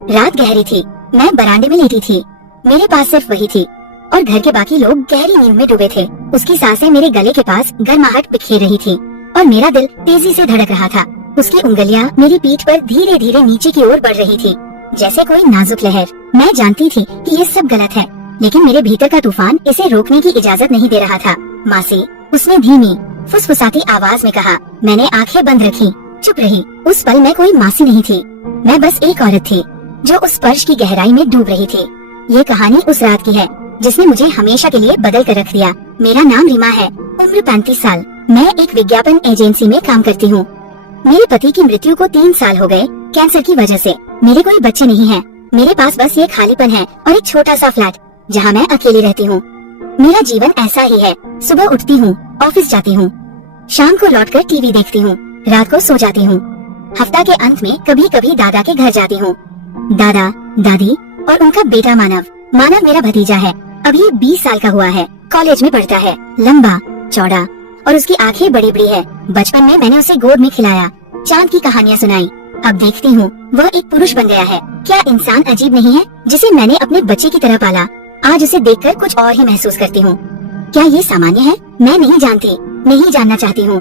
रात गहरी थी। मैं बरामदे में लेटी थी। मेरे पास सिर्फ वही थी और घर के बाकी लोग गहरी नींद में डूबे थे। उसकी सांसें मेरे गले के पास गर्माहट बिखेर रही थी और मेरा दिल तेजी से धड़क रहा था। उसकी उंगलियां मेरी पीठ पर धीरे धीरे नीचे की ओर बढ़ रही थी, जैसे कोई नाजुक लहर। मैं जानती थी कि ये सब गलत है, लेकिन मेरे भीतर का तूफान इसे रोकने की इजाजत नहीं दे रहा था। मासी, उसने धीमी फुसफुसाती आवाज में कहा। मैंने आंखें बंद रखी, चुप रही। उस पल मैं कोई मासी नहीं थी, मैं बस एक औरत थी जो उस स्पर्श की गहराई में डूब रही थी। ये कहानी उस रात की है जिसने मुझे हमेशा के लिए बदल कर रख दिया। मेरा नाम रीमा है, उम्र 35 साल। मैं एक विज्ञापन एजेंसी में काम करती हूँ। मेरे पति की मृत्यु को 3 साल हो गए कैंसर की वजह से। मेरे कोई बच्चे नहीं हैं। मेरे पास बस ये खालीपन है और एक छोटा सा फ्लैट जहाँ मैं अकेली रहती हूँ। मेरा जीवन ऐसा ही है। सुबह उठती हूँ, ऑफिस जाती हूँ, शाम को लौटकर टीवी देखती हूँ, रात को सो जाती हूँ। हफ्ता के अंत में कभी कभी दादा के घर जाती हूँ। दादा, दादी और उनका बेटा मानव। मानव मेरा भतीजा है, अभी 20 साल का हुआ है, कॉलेज में पढ़ता है, लंबा चौड़ा और उसकी आंखें बड़ी बड़ी है। बचपन में मैंने उसे गोद में खिलाया, चांद की कहानियाँ सुनाई। अब देखती हूँ वह एक पुरुष बन गया है। क्या इंसान अजीब नहीं है जिसे मैंने अपने बच्चे की तरह पाला। आज उसे देखकर कुछ और ही महसूस करती हूँ। क्या ये सामान्य है? मैं नहीं जानती, नहीं जानना चाहती हूँ।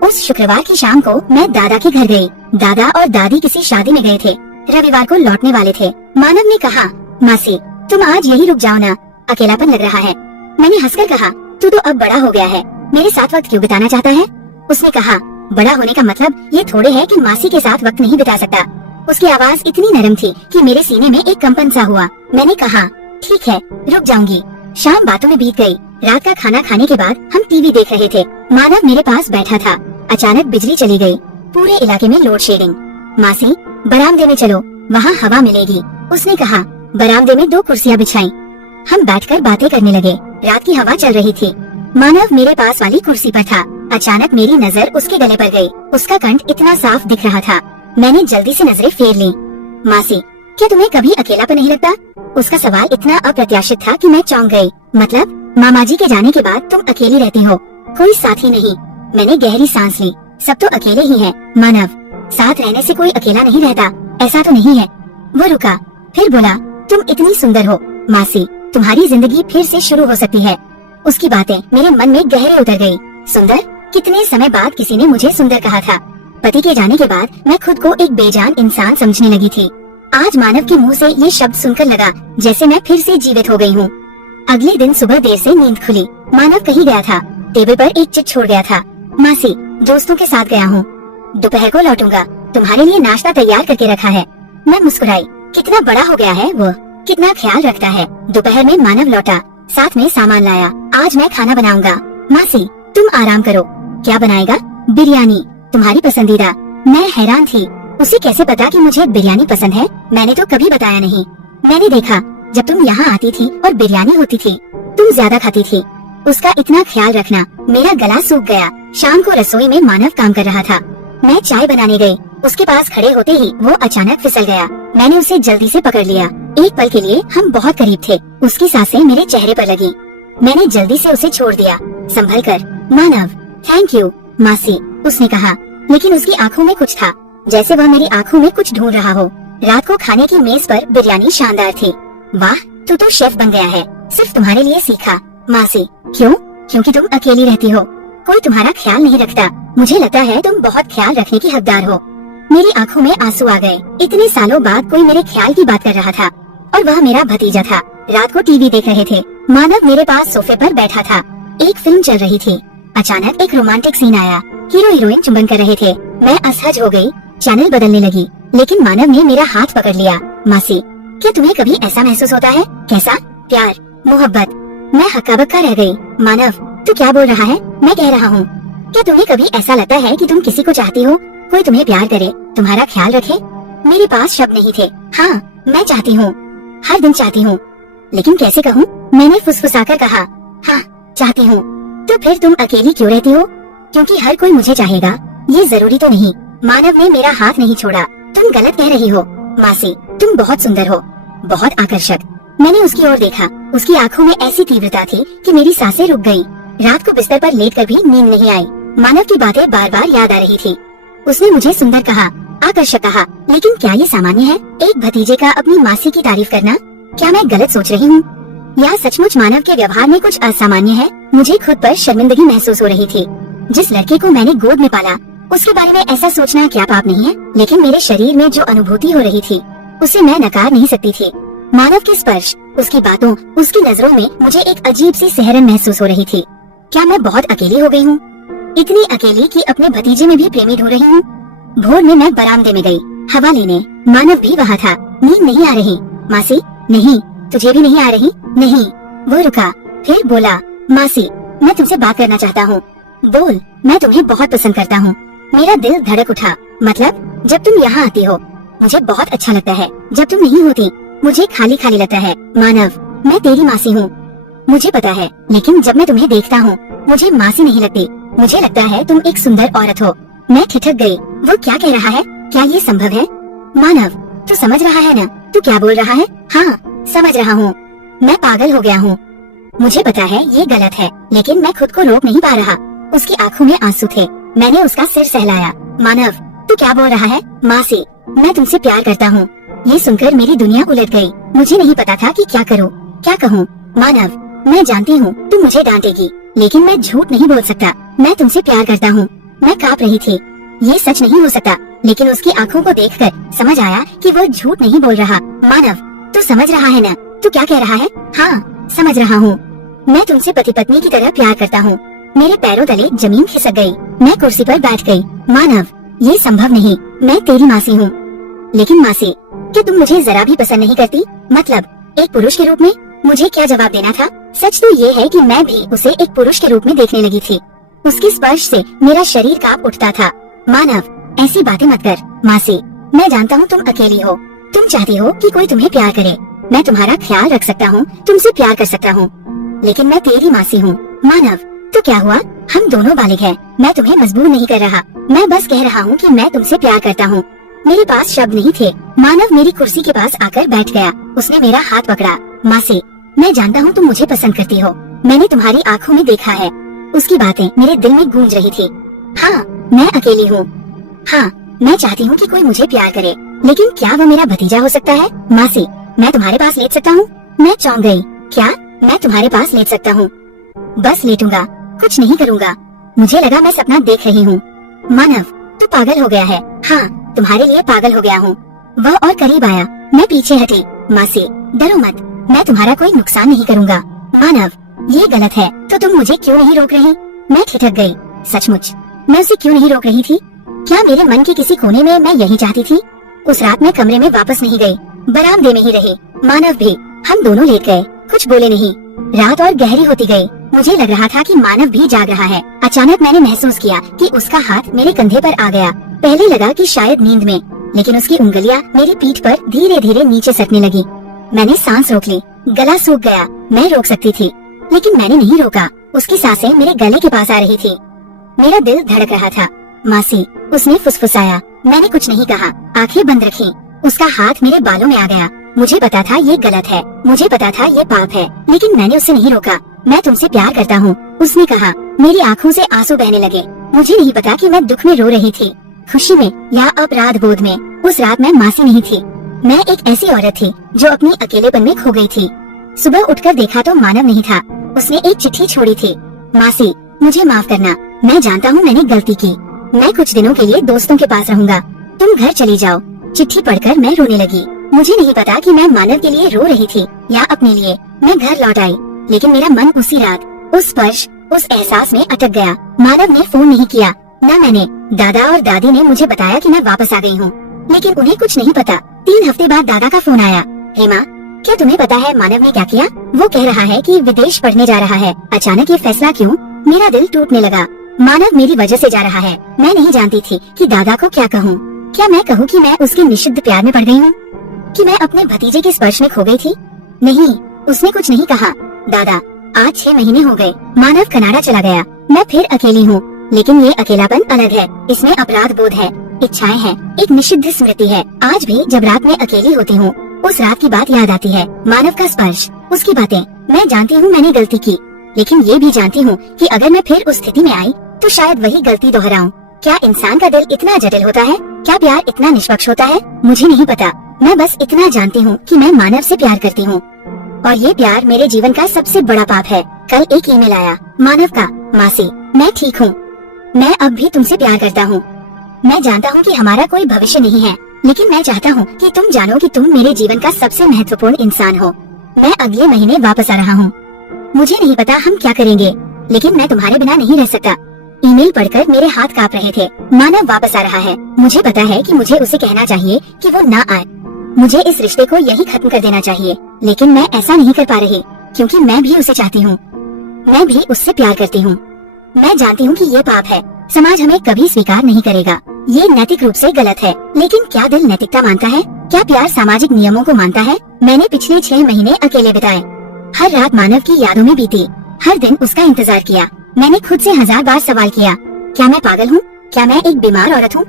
उस शुक्रवार की शाम को मैं दादा के घर गई। दादा और दादी किसी शादी में गए थे, रविवार को लौटने वाले थे। मानव ने कहा, मासी तुम आज यही रुक जाओ ना, अकेलापन लग रहा है। मैंने हंसकर कहा, तू तो अब बड़ा हो गया है, मेरे साथ वक्त क्यों बिताना चाहता है? उसने कहा, बड़ा होने का मतलब ये थोड़े है कि मासी के साथ वक्त नहीं बिता सकता। उसकी आवाज इतनी नरम थी कि मेरे सीने में एक कंपन सा हुआ। मैंने कहा, ठीक है, रुक जाऊंगी। शाम बातों में बीत गई। रात का खाना खाने के बाद हम टीवी देख रहे थे। मानव मेरे पास बैठा था। अचानक बिजली चली गई। पूरे इलाके में लोड शेडिंग। मासी, बरामदे में चलो, वहाँ हवा मिलेगी। उसने कहा। बरामदे में 2 कुर्सियाँ बिछाई। हम बैठकर बातें करने लगे। रात की हवा चल रही थी। मानव मेरे पास वाली कुर्सी पर था। अचानक मेरी नजर उसके गले पर गई। उसका कंठ इतना साफ दिख रहा था। मैंने जल्दी से नजरें फेर ली। मासी, क्या तुम्हें कभी अकेलापन नहीं लगता? उसका सवाल इतना अप्रत्याशित था कि मैं चौंक गई। मतलब मामा जी के जाने के बाद तुम अकेली रहती हो, कोई साथी नहीं? मैंने गहरी सांस ली। सब तो अकेले ही हैं। मानव, साथ रहने से कोई अकेला नहीं रहता, ऐसा तो नहीं है। वो रुका, फिर बोला, तुम इतनी सुंदर हो मासी, तुम्हारी जिंदगी फिर से शुरू हो सकती है। उसकी बातें मेरे मन में गहरे उतर गई। सुंदर? कितने समय बाद किसी ने मुझे सुंदर कहा था। पति के जाने के बाद मैं खुद को एक बेजान इंसान समझने लगी थी। आज मानव के मुंह से ये शब्द सुनकर लगा जैसे मैं फिर से जीवित हो गई हूँ। अगले दिन सुबह देर से नींद खुली। मानव कहीं गया था। टेबल पर एक चिट छोड़ गया था। मासी, दोस्तों के साथ गया हूँ, दोपहर को लौटूंगा, तुम्हारे लिए नाश्ता तैयार करके रखा है। मैं मुस्कुराई। कितना बड़ा हो गया है वो, कितना ख्याल रखता है। दोपहर में मानव लौटा, साथ में सामान लाया। आज मैं खाना बनाऊंगा। मासी, तुम आराम करो। क्या बनाएगा? बिरयानी, तुम्हारी पसंदीदा। मैं हैरान थी, उसे कैसे पता कि मुझे बिरयानी पसंद है? मैंने तो कभी बताया नहीं। मैंने देखा जब तुम यहाँ आती थी और बिरयानी होती थी, तुम ज्यादा खाती थी। उसका इतना ख्याल रखना। मेरा गला सूख गया। शाम को रसोई में मानव काम कर रहा था। मैं चाय बनाने गई। उसके पास खड़े होते ही वो अचानक फिसल गया। मैंने उसे जल्दी से पकड़ लिया। एक पल के लिए हम बहुत करीब थे। उसकी सांसें मेरे चेहरे पर लगी। मैंने जल्दी से उसे छोड़ दिया। संभल कर। मानव, थैंक यू मासी, उसने कहा, लेकिन उसकी आंखों में कुछ था, जैसे वह मेरी आंखों में कुछ ढूंढ रहा हो। रात को खाने की मेज पर बिरयानी शानदार थी। वाह, तू तो शेफ बन गया है, सिर्फ तुम्हारे लिए सीखा। मासी, क्यों? क्योंकि तुम अकेली रहती हो, कोई तुम्हारा ख्याल नहीं रखता। मुझे लगता है तुम बहुत ख्याल रखने की हकदार हो। मेरी आंखों में आंसू आ गए। इतने सालों बाद कोई मेरे ख्याल की बात कर रहा था और वह मेरा भतीजा था। रात को टीवी देख रहे थे। मानव मेरे पास सोफे पर बैठा था। एक फिल्म चल रही थी। अचानक एक रोमांटिक सीन आया। हीरो हीरोइन चुंबन कर रहे थे। मैं असहज हो गई, चैनल बदलने लगी, लेकिन मानव ने मेरा हाथ पकड़ लिया। मासी, क्या तुम्हें कभी ऐसा महसूस होता है? कैसा? प्यार, मोहब्बत? मैं हक्का बक्का रह गई। मानव, तू क्या बोल रहा है? मैं कह रहा हूँ, क्या तुम्हें कभी ऐसा लगता है कि तुम किसी को चाहती हो, कोई तुम्हें प्यार करे, तुम्हारा ख्याल रखे? मेरे पास शब्द नहीं थे। हाँ, मैं चाहती हूँ, हर दिन चाहती हूँ, लेकिन कैसे कहूँ? मैंने फुसफुसाकर कहा, हाँ चाहती हूँ। तो फिर तुम अकेली क्यों रहती हो? क्योंकि हर कोई मुझे चाहेगा, ये जरूरी तो नहीं। मानव ने मेरा हाथ नहीं छोड़ा। तुम गलत कह रही हो मासी, तुम बहुत सुंदर हो, बहुत आकर्षक। मैंने उसकी ओर देखा। उसकी आंखों में ऐसी तीव्रता थी कि मेरी सांसें रुक गई। रात को बिस्तर पर लेटकर भी नींद नहीं आई। मानव की बातें बार बार याद आ रही थी। उसने मुझे सुंदर कहा, आकर्षक कहा। लेकिन क्या ये सामान्य है, एक भतीजे का अपनी मासी की तारीफ करना? क्या मैं गलत सोच रही हूँ या सचमुच मानव के व्यवहार में कुछ असामान्य है? मुझे खुद पर शर्मिंदगी महसूस हो रही थी। जिस लड़के को मैंने गोद में पाला उसके बारे में ऐसा सोचना क्या पाप नहीं है? लेकिन मेरे शरीर में जो अनुभूति हो रही थी उसे मैं नकार नहीं सकती थी। मानव के स्पर्श, उसकी बातों, उसकी नजरों में मुझे एक अजीब सी सिहरन महसूस हो रही थी। क्या मैं बहुत अकेली हो गई हूँ? इतनी अकेली कि अपने भतीजे में भी प्रेमी ढूंढ रही हूँ। भोर में मैं बरामदे में गई हवा लेने। मानव भी वहाँ था। नींद नहीं आ रही। मासी, नहीं। तुझे भी नहीं आ रही? नहीं। वो रुका, फिर बोला, मासी मैं तुमसे बात करना चाहता हूँ। बोल, मैं तुम्हें बहुत पसंद करता हूँ। मेरा दिल धड़क उठा। मतलब जब तुम यहाँ आती हो मुझे बहुत अच्छा लगता है, जब तुम नहीं होती मुझे खाली खाली लगता है। मानव, मैं तेरी मासी हूँ, मुझे पता है, लेकिन जब मैं तुम्हें देखता हूँ मुझे मासी नहीं लगती। मुझे लगता है तुम एक सुंदर औरत हो। मैं ठिठक गई। वो क्या कह रहा है? क्या ये संभव है? मानव, तू समझ रहा है ना? तू क्या बोल रहा है? हाँ, समझ रहा हूँ। मैं पागल हो गया हूँ। मुझे पता है ये गलत है, लेकिन मैं खुद को रोक नहीं पा रहा। उसकी आंखों में आंसू थे। मैंने उसका सिर सहलाया। मानव, तू क्या बोल रहा है? मासी, मैं तुमसे प्यार करता हूँ। ये सुनकर मेरी दुनिया उलट गई। मुझे नहीं पता था कि क्या करूँ, क्या कहूँ। मानव, मैं जानती हूँ तू मुझे डांटेगी, लेकिन मैं झूठ नहीं बोल सकता। मैं तुमसे प्यार करता हूँ। मैं कांप रही थी। ये सच नहीं हो सकता, लेकिन उसकी आंखों को देखकर समझ आया कि वो झूठ नहीं बोल रहा। मानव, तू समझ रहा है ना? तू क्या कह रहा है? हाँ, समझ रहा हूँ। मैं तुमसे पति पत्नी की तरह प्यार करता हूँ। मेरे पैरों तले जमीन खिसक गई। मैं कुर्सी पर बैठ गई। मानव, ये संभव नहीं। मैं तेरी मासी हूँ। लेकिन मासी, क्या तुम मुझे जरा भी पसंद नहीं करती? मतलब एक पुरुष के रूप में? मुझे क्या जवाब देना था? सच तो ये है कि मैं भी उसे एक पुरुष के रूप में देखने लगी थी। उसके स्पर्श से मेरा शरीर कांप उठता था। मानव, ऐसी बातें मत कर। मासी, मैं जानता हूँ तुम अकेली हो। तुम चाहती हो कि कोई तुम्हें प्यार करे। मैं तुम्हारा ख्याल रख सकता हूँ, तुमसे प्यार कर सकता हूँ, लेकिन मैं तेरी मासी हूँ। मानव, तो क्या हुआ? हम दोनों बालिग हैं। मैं तुम्हें मजबूर नहीं कर रहा। मैं बस कह रहा हूँ कि मैं तुमसे प्यार करता हूँ। मेरे पास शब्द नहीं थे। मानव मेरी कुर्सी के पास आकर बैठ गया। उसने मेरा हाथ पकड़ा। मासी, मैं जानता हूँ तुम मुझे पसंद करती हो। मैंने तुम्हारी आंखों में देखा है। उसकी बातें मेरे दिल में गूंज रही थी। हाँ, मैं अकेली हूँ। हाँ, मैं चाहती हूँ कि कोई मुझे प्यार करे, लेकिन क्या वो मेरा भतीजा हो सकता है? मासी, मैं तुम्हारे पास लेट सकता हूँ? मैं चौंक गई। क्या मैं तुम्हारे पास लेट सकता हूँ? बस लेटूंगा, कुछ नहीं करूँगा। मुझे लगा मैं सपना देख रही हूँ। मानव, तू पागल हो गया है। हाँ, तुम्हारे लिए पागल हो गया हूँ। वह और करीब आया। मैं पीछे हटी। मासी, डरो मत, मैं तुम्हारा कोई नुकसान नहीं करूँगा। मानव, ये गलत है, तो तुम मुझे क्यों नहीं रोक रही? मैं ठिठक गई। सचमुच मैं उसे क्यों नहीं रोक रही थी? क्या मेरे मन के किसी कोने में मैं यही चाहती थी? उस रात मैं कमरे में वापस नहीं गई, बरामदे में ही रही। मानव भी। हम दोनों लेट गए, कुछ बोले नहीं। रात और गहरी होती गई। मुझे लग रहा था कि मानव भी जाग रहा है। अचानक मैंने महसूस किया कि उसका हाथ मेरे कंधे पर आ गया। पहले लगा कि शायद नींद में, लेकिन उसकी उंगलियां मेरी पीठ पर धीरे धीरे नीचे सरकने लगी। मैंने सांस रोक ली। गला सूख गया। मैं रोक सकती थी, लेकिन मैंने नहीं रोका। उसकी सांसें मेरे गले के पास आ रही थी। मेरा दिल धड़क रहा था। मासी, उसने फुसफुसाया। मैंने कुछ नहीं कहा, आंखें बंद रखी। उसका हाथ मेरे बालों में आ गया। मुझे पता था ये गलत है, मुझे पता था ये पाप है, लेकिन मैंने उसे नहीं रोका। मैं तुमसे प्यार करता हूँ, उसने कहा। मेरी आंखों से आंसू बहने लगे। मुझे नहीं पता कि मैं दुख में रो रही थी, खुशी में या अपराध बोध में। उस रात मैं मासी नहीं थी। मैं एक ऐसी औरत थी जो अपनी अकेलेपन में खो गई थी। सुबह उठकर देखा तो मानव नहीं था। उसने एक चिट्ठी छोड़ी थी। मासी, मुझे माफ करना। मैं जानता हूँ मैंने गलती की। मैं कुछ दिनों के लिए दोस्तों के पास रहूंगा। तुम घर चली जाओ। चिट्ठी पढ़कर मैं रोने लगी। मुझे नहीं पता कि मैं मानव के लिए रो रही थी या अपने लिए। मैं घर लौट आई, लेकिन मेरा मन उसी रात, उस स्पर्श, उस एहसास में अटक गया। मानव ने फोन नहीं किया, न मैंने। दादा और दादी ने मुझे बताया कि मैं वापस आ गई हूँ, लेकिन उन्हें कुछ नहीं पता। 3 हफ्ते बाद दादा का फोन आया। हेमा, क्या तुम्हें पता है मानव ने क्या किया? वो कह रहा है कि विदेश पढ़ने जा रहा है। अचानक ये फैसला क्यों? मेरा दिल टूटने लगा। मानव मेरी वजह से जा रहा है। मैं नहीं जानती थी कि दादा को क्या कहूँ। क्या मैं कहूँ कि मैं उसके निषिद्ध प्यार में पड़ गई हूँ, कि मैं अपने भतीजे के स्पर्श में खो गई थी? नहीं, उसने कुछ नहीं कहा। दादा, आज 6 महीने हो गए। मानव कनाडा चला गया। मैं फिर अकेली हूँ, लेकिन ये अकेलापन अलग है। इसमें अपराध बोध है, इच्छाएं हैं, एक निषिद्ध स्मृति है। आज भी जब रात में अकेली होती हूँ, उस रात की बात याद आती है। मानव का स्पर्श, उसकी बातें। मैं जानती हूँ मैंने गलती की, लेकिन ये भी जानती हूँ कि अगर मैं फिर उस स्थिति में आई तो शायद वही गलती दोहराऊं। क्या इंसान का दिल इतना जटिल होता है? क्या प्यार इतना निष्पक्ष होता है? मुझे नहीं पता। मैं बस इतना जानती हूँ कि मैं मानव से प्यार करती हूँ और ये प्यार मेरे जीवन का सबसे बड़ा पाप है। कल एक ईमेल आया मानव का, मासी मैं ठीक हूँ, मैं अब भी तुमसे प्यार करता हूँ। मैं जानता हूँ कि हमारा कोई भविष्य नहीं है, लेकिन मैं चाहता हूँ कि तुम जानो कि तुम मेरे जीवन का सबसे महत्वपूर्ण इंसान हो। मैं अगले महीने वापस आ रहा हूँ। मुझे नहीं पता हम क्या करेंगे, लेकिन मैं तुम्हारे बिना नहीं रह सकता। ईमेल पढ़कर मेरे हाथ कांप रहे थे। मानव वापस आ रहा है। मुझे पता है कि मुझे उसे कहना चाहिए कि वो ना आए। मुझे इस रिश्ते को यही खत्म कर देना चाहिए, लेकिन मैं ऐसा नहीं कर पा रही क्योंकि मैं भी उसे चाहती हूँ। मैं भी उससे प्यार करती हूँ। मैं जानती हूँ कि ये पाप है, समाज हमें कभी स्वीकार नहीं करेगा। ये नैतिक रूप से गलत है, लेकिन क्या दिल नैतिकता मानता है? क्या प्यार सामाजिक नियमों को मानता है? मैंने पिछले 6 महीने अकेले बिताए। हर रात मानव की यादों में बीती, हर दिन उसका इंतजार किया। मैंने खुद से 1000 बार सवाल किया, क्या मैं पागल हूँ? क्या मैं एक बीमार औरत हूँ?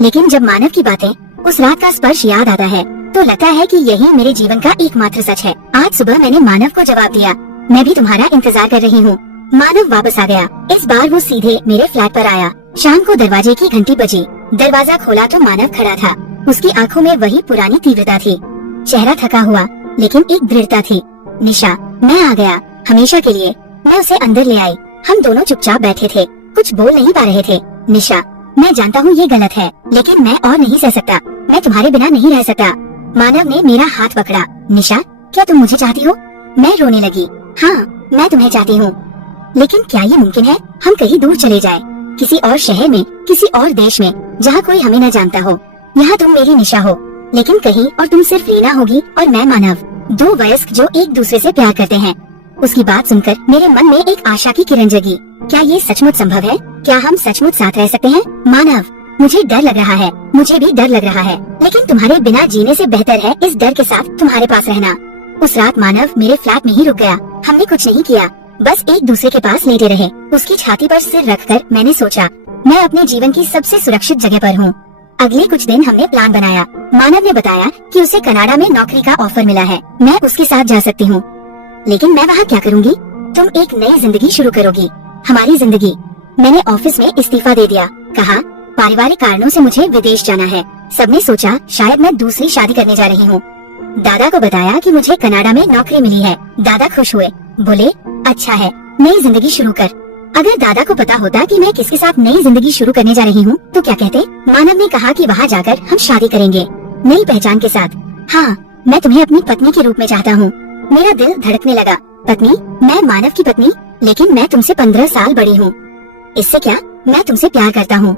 लेकिन जब मानव की बातें, उस रात का स्पर्श याद आता है तो लगता है कि यही मेरे जीवन का एकमात्र सच है। आज सुबह मैंने मानव को जवाब दिया, मैं भी तुम्हारा इंतजार कर रही हूँ। मानव वापस आ गया। इस बार वो सीधे मेरे फ्लैट पर आया। शाम को दरवाजे की घंटी बजी। दरवाजा खोला तो मानव खड़ा था। उसकी आंखों में वही पुरानी तीव्रता थी, चेहरा थका हुआ लेकिन एक दृढ़ता थी। निशा, मैं आ गया, हमेशा के लिए। मैं उसे अंदर ले आई। हम दोनों चुपचाप बैठे थे, कुछ बोल नहीं पा रहे थे। निशा, मैं जानता हूँ ये गलत है, लेकिन मैं और नहीं सह सकता। मैं तुम्हारे बिना नहीं रह सकता। मानव ने मेरा हाथ पकड़ा। निशा, क्या तुम मुझे चाहती हो? मैं रोने लगी। हाँ, मैं तुम्हें चाहती हूँ, लेकिन क्या ये मुमकिन है? हम कहीं दूर चले जाएं, किसी और शहर में, किसी और देश में, जहाँ कोई हमें न जानता हो। यहाँ तुम मेरी निशा हो, लेकिन कहीं और तुम सिर्फ रीना होगी और मैं मानव, 2 वयस्क जो एक दूसरे से प्यार करते हैं। उसकी बात सुनकर मेरे मन में एक आशा की किरण जगी। क्या ये सचमुच संभव है? क्या हम सचमुच साथ रह सकते हैं? मानव, मुझे डर लग रहा है। मुझे भी डर लग रहा है, लेकिन तुम्हारे बिना जीने से बेहतर है इस डर के साथ तुम्हारे पास रहना। उस रात मानव मेरे फ्लैट में ही रुक गया। हमने कुछ नहीं किया, बस एक दूसरे के पास लेटे रहे। उसकी छाती पर सिर रखकर मैंने सोचा, मैं अपने जीवन की सबसे सुरक्षित जगह पर हूँ। अगले कुछ दिन हमने प्लान बनाया। मानव ने बताया कि उसे कनाडा में नौकरी का ऑफर मिला है। मैं उसके साथ जा सकती हूँ, लेकिन मैं वहाँ क्या करूँगी? तुम एक नई जिंदगी शुरू करोगी, हमारी जिंदगी। मैंने ऑफिस में इस्तीफा दे दिया। कहा, पारिवारिक कारणों से मुझे विदेश जाना है। सबने सोचा शायद मैं दूसरी शादी करने जा रही हूँ। दादा को बताया कि मुझे कनाडा में नौकरी मिली है। दादा खुश हुए, बोले अच्छा है, नई जिंदगी शुरू कर। अगर दादा को पता होता कि मैं किसके साथ नई जिंदगी शुरू करने जा रही हूँ तो क्या कहते? मानव ने कहा कि वहाँ जाकर हम शादी करेंगे, नई पहचान के साथ। हाँ, मैं तुम्हें अपनी पत्नी के रूप में चाहता हूँ। मेरा दिल धड़कने लगा। पत्नी? मैं मानव की पत्नी? लेकिन मैं तुमसे 15 साल बड़ी हूँ। इससे क्या, मैं तुमसे प्यार करता हूँ।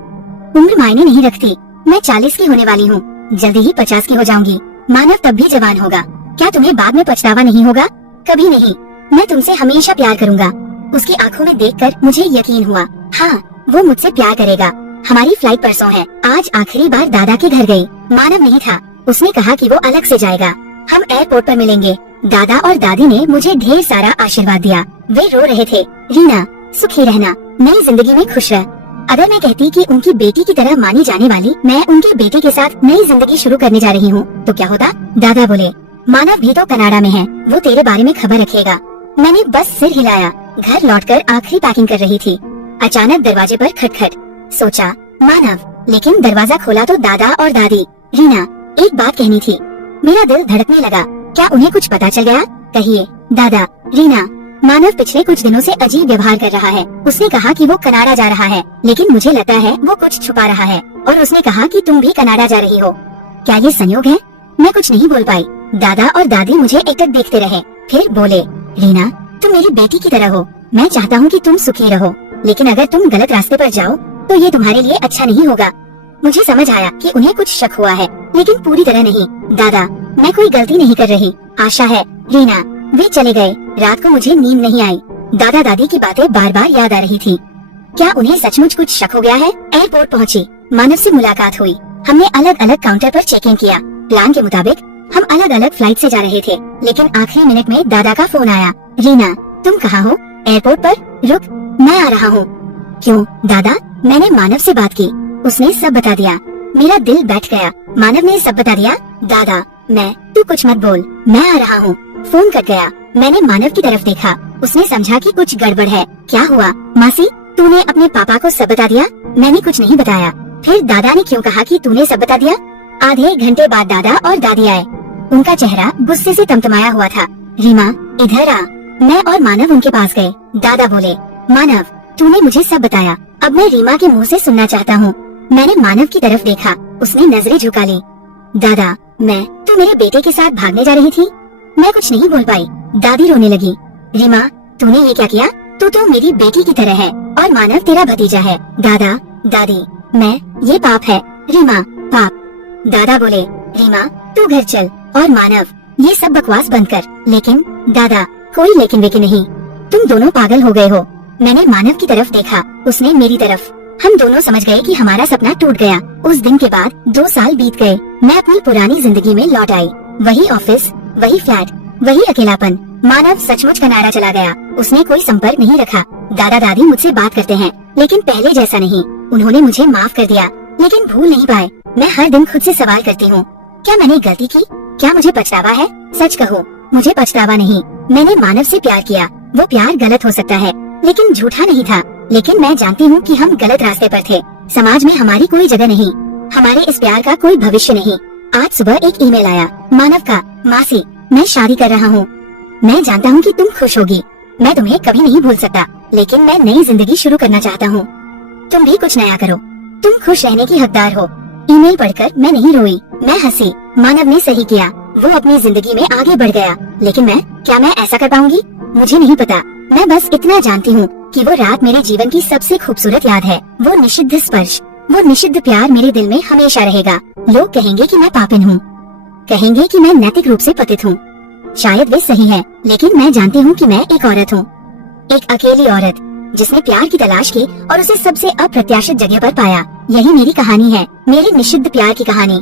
उम्र मायने नहीं रखती। मैं 40 की होने वाली हूँ, जल्दी ही 50 की हो जाऊंगी। मानव तब भी जवान होगा। क्या तुम्हें बाद में पछतावा नहीं होगा? कभी नहीं। मैं तुमसे हमेशा प्यार करूंगा। उसकी आंखों में देखकर मुझे यकीन हुआ, हाँ, वो मुझसे प्यार करेगा। हमारी फ्लाइट परसों है। आज आखिरी बार दादा के घर गई। मानव नहीं था। उसने कहा कि वो अलग से जाएगा। हम एयरपोर्ट पर मिलेंगे। दादा और दादी ने मुझे ढेर सारा आशीर्वाद दिया। वे रो रहे थे, रीना, सुखी रहना, नई जिंदगी में खुश रह। अगर मैं कहती कि उनकी बेटी की तरह मानी जाने वाली मैं उनके बेटे के साथ नई जिंदगी शुरू करने जा रही हूँ तो क्या होता? दादा बोले, मानव भी तो कनाडा में है, वो तेरे बारे में खबर रखेगा। मैंने बस सिर हिलाया। घर लौटकर आखिरी पैकिंग कर रही थी। अचानक दरवाजे पर खटखट। सोचा मानव, लेकिन दरवाजा खोला तो दादा और दादी। रीना, एक बात कहनी थी। मेरा दिल धड़कने लगा। क्या उन्हें कुछ पता चल गया? कहिए। दादा, रीना, मानव पिछले कुछ दिनों से अजीब व्यवहार कर रहा है। उसने कहा कि वो कनाडा जा रहा है, लेकिन मुझे लगता है वो कुछ छुपा रहा है। और उसने कहा कि तुम भी कनाडा जा रही हो। क्या ये संयोग है? मैं कुछ नहीं बोल पाई। दादा और दादी मुझे एकटक देखते रहे, फिर बोले, रीना, तुम मेरी बेटी की तरह हो। मैं चाहता हूँ कि तुम सुखी रहो, लेकिन अगर तुम गलत रास्ते पर जाओ तो ये तुम्हारे लिए अच्छा नहीं होगा। मुझे समझ आया कि उन्हें कुछ शक हुआ है, लेकिन पूरी तरह नहीं। दादा, मैं कोई गलती नहीं कर रही। आशा है। रीना। वे चले गए। रात को मुझे नींद नहीं आई। दादा दादी की बातें बार बार याद आ रही थी। क्या उन्हें सचमुच कुछ शक हो गया है? एयरपोर्ट पहुंची। मानव से मुलाकात हुई। हमने अलग अलग काउंटर पर चेक इन किया। प्लान के मुताबिक हम अलग अलग फ्लाइट से जा रहे थे, लेकिन आखिरी मिनट में दादा का फोन आया। रीना, तुम कहाँ हो? एयरपोर्ट पर। रुक, मैं आ रहा हूँ। क्यों दादा? मैंने मानव से बात की, उसने सब बता दिया। मेरा दिल बैठ गया। मानव ने सब बता दिया। दादा, तू कुछ मत बोल, मैं आ रहा हूँ। फोन कट गया। मैंने मानव की तरफ देखा। उसने समझा कि कुछ गड़बड़ है। क्या हुआ? मासी, तूने अपने पापा को सब बता दिया? मैंने कुछ नहीं बताया। फिर दादा ने क्यों कहा कि तूने सब बता दिया? आधे घंटे बाद दादा और दादी आए। उनका चेहरा गुस्से से तमतमाया हुआ था। रीमा, इधर आ। मैं और मानव उनके पास गए। दादा बोले, मानव, तूने मुझे सब बताया। अब मैं रीमा के मुंह से सुनना चाहता हूँ। मैंने मानव की तरफ देखा। उसने नजरें झुका ली। दादा, तू मेरे बेटे के साथ भागने जा रही थी? मैं कुछ नहीं बोल पाई। दादी रोने लगी। रीमा, तूने ये क्या किया? तू तो मेरी बेटी की तरह है और मानव तेरा भतीजा है। दादा, दादी, ये पाप है। रीमा, पाप। दादा बोले, रीमा, तू घर चल। और मानव, ये सब बकवास बंद कर। लेकिन दादा, कोई लेकिन वेकिन नहीं। तुम दोनों पागल हो गए हो। मैंने मानव की तरफ देखा, उसने मेरी तरफ। हम दोनों समझ गए कि हमारा सपना टूट गया। उस दिन के बाद 2 साल बीत गए। मैं अपनी पुरानी जिंदगी में लौट आई। वही ऑफिस, वही फ्लैट, वही अकेलापन। मानव सचमुच का नारा चला गया। उसने कोई संपर्क नहीं रखा। दादा दादी मुझसे बात करते हैं, लेकिन पहले जैसा नहीं। उन्होंने मुझे माफ कर दिया, लेकिन भूल नहीं पाए। मैं हर दिन खुद से सवाल करती हूँ, क्या मैंने गलती की? क्या मुझे पछतावा है? सच कहो, मुझे पछतावा नहीं। मैंने मानव से प्यार किया। वो प्यार गलत हो सकता है, लेकिन झूठा नहीं था। लेकिन मैं जानती हूँ कि हम गलत रास्ते पर थे। समाज में हमारी कोई जगह नहीं, हमारे इस प्यार का कोई भविष्य नहीं। आज सुबह एक ईमेल आया मानव का, मासी, मैं शादी कर रहा हूँ। मैं जानता हूँ कि तुम खुश होगी। मैं तुम्हें कभी नहीं भूल सकता, लेकिन मैं नई जिंदगी शुरू करना चाहता हूँ। तुम भी कुछ नया करो। तुम खुश रहने की हकदार हो। ईमेल पढ़कर मैं नहीं रोई, मैं हंसी। मानव ने सही किया, वो अपनी जिंदगी में आगे बढ़ गया। लेकिन क्या मैं ऐसा कर पाऊंगी? मुझे नहीं पता। मैं बस इतना जानती हूँ कि वो रात मेरे जीवन की सबसे खूबसूरत याद है। वो निषिद्ध स्पर्श, वो निषिद्ध प्यार मेरे दिल में हमेशा रहेगा। लोग कहेंगे कि मैं पापिन हूँ, कहेंगे कि मैं नैतिक रूप से पतित हूँ। शायद वे सही है, लेकिन मैं जानती हूँ कि मैं एक औरत हूँ, एक अकेली औरत जिसने प्यार की तलाश की और उसे सबसे अप्रत्याशित जगह पर पाया। यही मेरी कहानी है, मेरे निषिद्ध प्यार की कहानी।